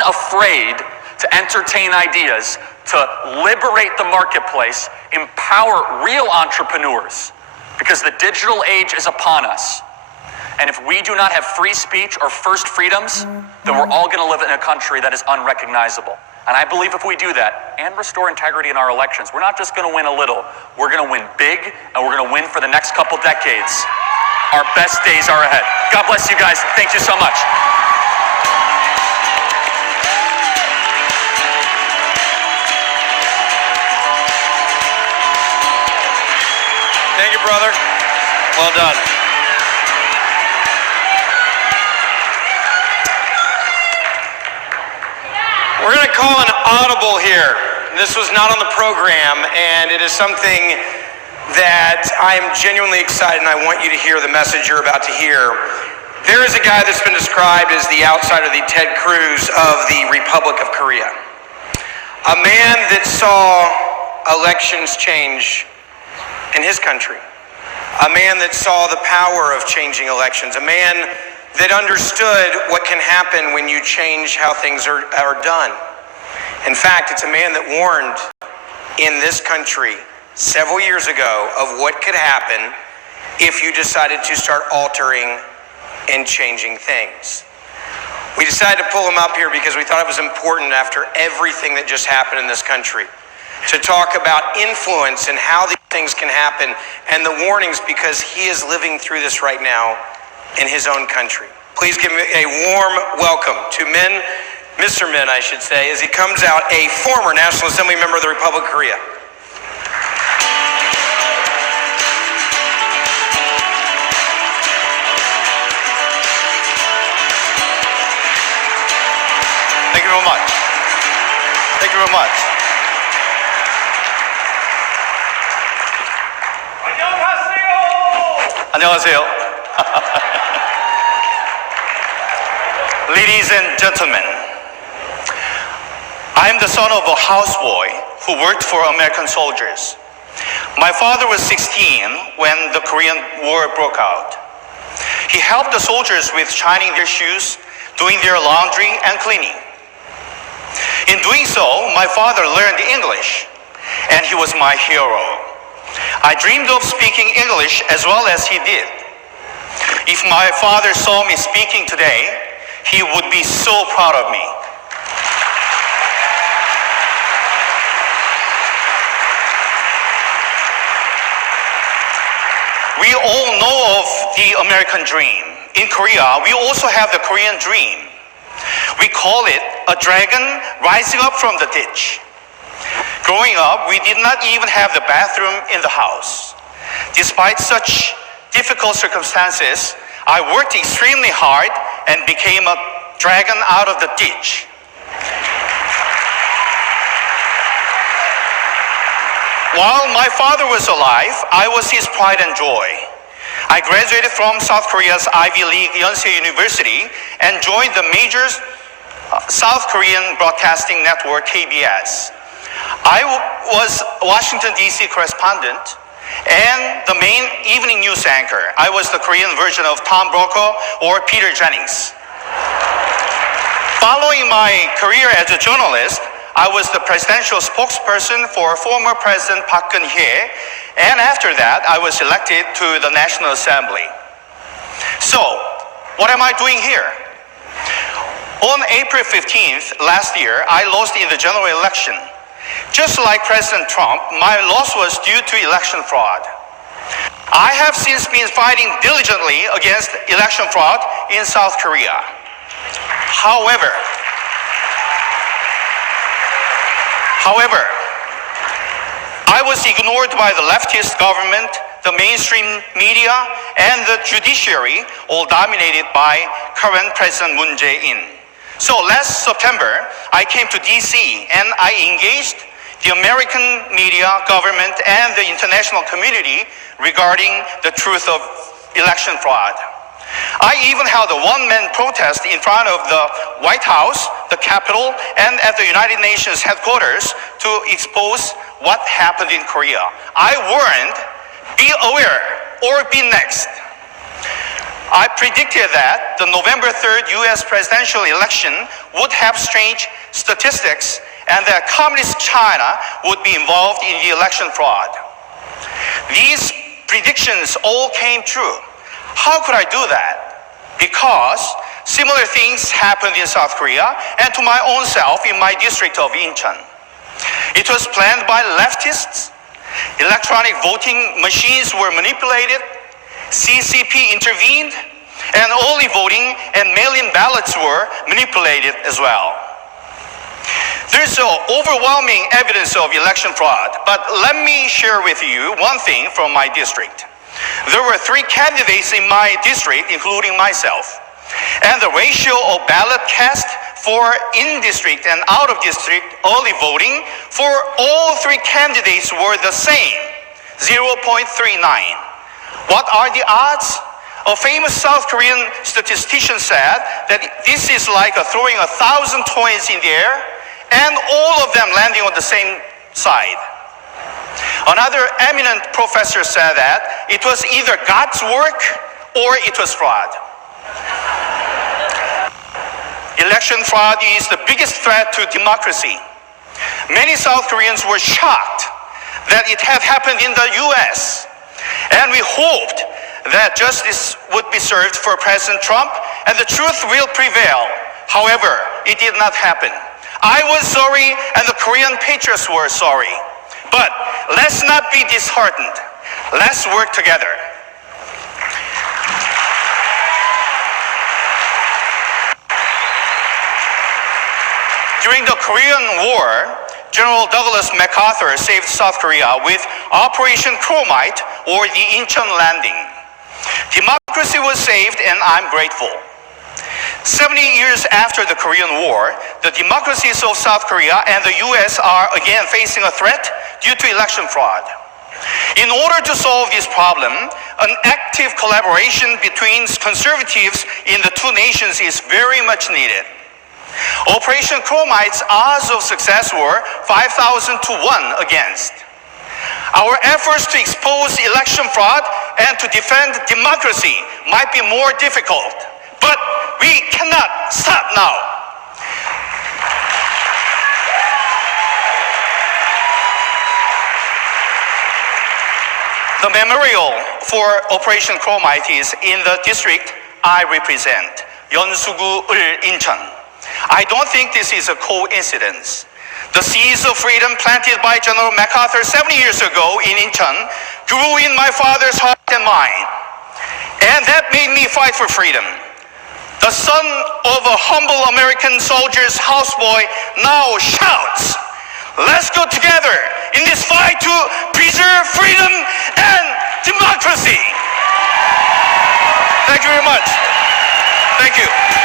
unafraid to entertain ideas, to liberate the marketplace, empower real entrepreneurs, because the digital age is upon us. And if we do not have free speech or first freedoms, then we're all going to live in a country that is unrecognizable. And I believe if we do that and restore integrity in our elections, we're not just going to win a little, we're going to win big, and we're going to win for the next couple decades. Our best days are ahead. God bless you guys. Thank you so much. Thank you, brother. Well done. We're going to call an audible here. This was not on the program, and it is something that I am genuinely excited, and I want you to hear the message you're about to hear. There is a guy that's been described as the outsider, the Ted Cruz of the Republic of Korea. A man that saw elections change in his country. A man that saw the power of changing elections. A man that understood what can happen when you change how things are done. In fact, it's a man that warned in this country several years ago of what could happen if you decided to start altering and changing things. We decided to pull him up here because we thought it was important after everything that just happened in this country to talk about influence and how these things can happen and the warnings, because he is living through this right now in his own country. Please give me a warm welcome to Mr. Min, I should say, as he comes out, a former National Assembly member of the Republic of Korea. Thank you very much. Thank you very much. 안녕하세요. Ladies and gentlemen, I am the son of a houseboy who worked for American soldiers. My father was 16 when the Korean War broke out. He helped the soldiers with shining their shoes, doing their laundry and cleaning. In doing so, my father learned English, and he was my hero. I dreamed of speaking English as well as he did. If my father saw me speaking today, he would be so proud of me. We all know of the American dream. In Korea, we also have the Korean dream. We call it a dragon rising up from the ditch. Growing up, we did not even have the bathroom in the house. Despite such difficult circumstances, I worked extremely hard and became a dragon out of the ditch. While my father was alive, I was his pride and joy. I graduated from South Korea's Ivy League Yonsei University and joined the major South Korean broadcasting network, KBS. I was Washington, D.C. correspondent and the main evening news anchor. I was the Korean version of Tom Brokaw or Peter Jennings. Following my career as a journalist, I was the presidential spokesperson for former President Park Geun-hye, and after that, I was elected to the National Assembly. So, what am I doing here? On April 15th last year, I lost in the general election. Just like President Trump, my loss was due to election fraud. I have since been fighting diligently against election fraud in South Korea. However, I was ignored by the leftist government, the mainstream media, and the judiciary, all dominated by current President Moon Jae-in. So last September, I came to DC and I engaged the American media, government, and the international community regarding the truth of election fraud. I even held a one-man protest in front of the White House, the Capitol, and at the United Nations headquarters to expose what happened in Korea. I warned, be aware or be next. I predicted that the November 3rd US presidential election would have strange statistics and that communist China would be involved in the election fraud. These predictions all came true. How could I do that? Because similar things happened in South Korea and to my own self in my district of Incheon. It was planned by leftists. Electronic voting machines were manipulated. CCP intervened, and early voting and mail-in ballots were manipulated as well. There's overwhelming evidence of election fraud, but let me share with you one thing from my district. There were 3 candidates in my district, including myself, and the ratio of ballot cast for in-district and out-of-district early voting for all 3 candidates were the same, 0.39. What are the odds? A famous South Korean statistician said that this is like throwing 1,000 coins in the air and all of them landing on the same side. Another eminent professor said that it was either God's work or it was fraud. Election fraud is the biggest threat to democracy. Many South Koreans were shocked that it had happened in the US, and we hoped that justice would be served for President Trump and the truth will prevail. However, it did not happen. I was sorry and the Korean patriots were sorry. But let's not be disheartened. Let's work together. During the Korean War, General Douglas MacArthur saved South Korea with Operation Chromite or the Incheon landing. Democracy was saved and I'm grateful. 70 years after the Korean War, the democracies of South Korea and the US are again facing a threat due to election fraud. In order to solve this problem, an active collaboration between conservatives in the 2 nations is very much needed. Operation Chromite's odds of success were 5,000 to 1 against. Our efforts to expose election fraud and to defend democracy might be more difficult, but we cannot stop now. The memorial for Operation Chromite is in the district I represent, Yeonsugu-ul, Incheon. I don't think this is a coincidence. The seeds of freedom planted by General MacArthur 70 years ago in Incheon grew in my father's heart and mind. And that made me fight for freedom. The son of a humble American soldier's houseboy now shouts, let's go together in this fight to preserve freedom and democracy. Thank you very much. Thank you.